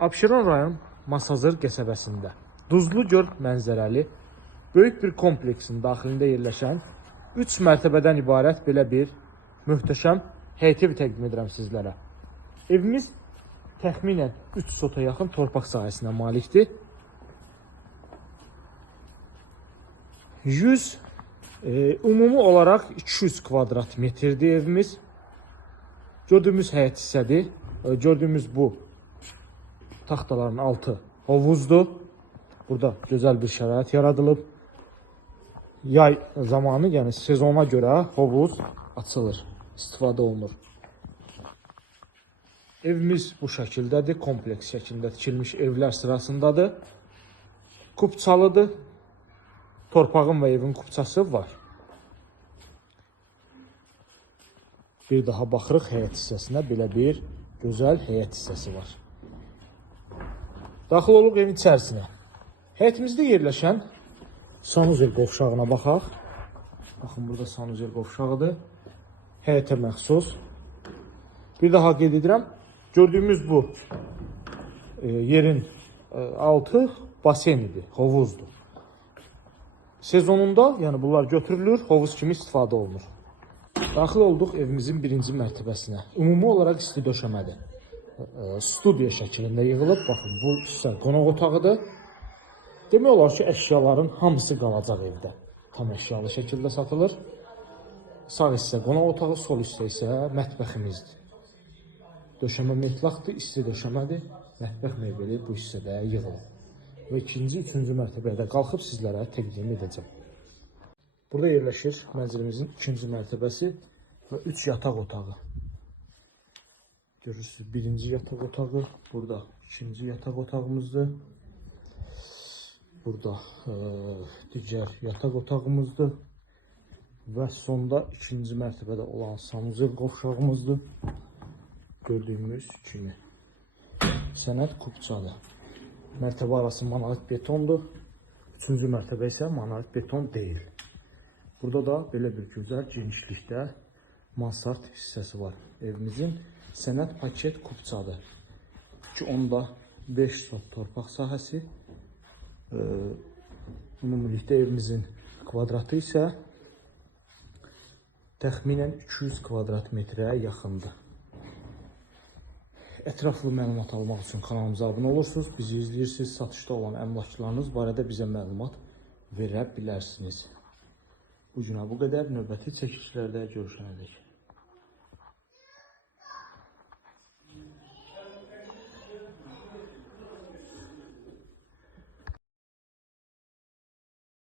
Abşeron rayon Masazır qəsəbəsində Duzlu Göl mənzərəli böyük bir kompleksin daxilində yerləşən 3 mərtəbədən ibarət belə bir möhtəşəm həyət evi təqdim edirəm sizlərə. Evimiz təxminən 3 sota yaxın torpaq sahəsinə malikdir. 100 ümumi olaraq 200 kvadrat metrdir evimiz. Gördüyümüz həyət hissədir. Gördüyümüz bu taxtaların altı hovuzdur. Burada gözəl bir şərait yaradılıb. Yay zamanı, yəni sezona görə hovuz açılır, istifadə olunur. Evimiz bu şəkildədir, kompleks şəklində tikilmiş evlər sırasındadır. Kupçalıdır. Torpağın və evin kupçası var. Bir daha baxırıq həyət hissəsinə, belə bir gözəl həyət hissəsi var. Daxil oluq evin içərisinə. Həyətimizdə yerləşən sanuzel qovşağına baxaq. Baxın, burada sanuzel qovşağıdır. Həyətə məxsus. Bir daha qeyd edirəm. Gördüyümüz bu yerin altı basenidir, hovuzdur. Sezonunda, yəni bunlar götürülür, hovuz kimi istifadə olunur. Daxil olduq evimizin birinci mərtəbəsinə. Ümumi olaraq isti döşəmədir. Studiya şəklində yığılıb. Baxın, bu hissə qonaq otağıdır. Demək olar ki, əşyaların hamısı qalacaq evdə. Tam əşyalı şəkildə satılır. Sağ hissə qonaq otağı, sol hissə isə mətbəximizdir. Döşəmə metlaqdır, isti döşəmədir. Mətbəx mebeli bu hissədə yığılıb. Və ikinci, üçüncü mərtəbəyə də qalxıb sizlərə təqdim edəcəm. Burada yerləşir mənzilimizin ikinci mərtəbəsi və 3 yataq otağı. Görürsünüz, birinci yataq otağı, burada ikinci yataq otağımızdır. Burada digər yataq otağımızdır. Və sonda ikinci mərtəbədə olan sanuzel qovşağımızdır. Gördüyümüz kimi sənət kupçadır. Mərtəbə arası monolit betondur. Üçüncü mərtəbə isə monolit beton deyil. Burada da belə bir gözəl genişlikdə mansard hissəsi var. Evimizin sənət paket kupçadır. Onda 5 sot torpaq sahəsi. Ümumilikdə evimizin kvadratı isə təxminən 200 kvadrat metrəyə yaxındır. Ətraflı məlumat almaq üçün kanalımıza abunə olursunuz. Bizi izləyirsiniz. Satışda olan əmlaklarınız barədə bizə məlumat verə bilərsiniz. Bu günə bu qədər. Növbəti çəkilişlərdə görüşənədək.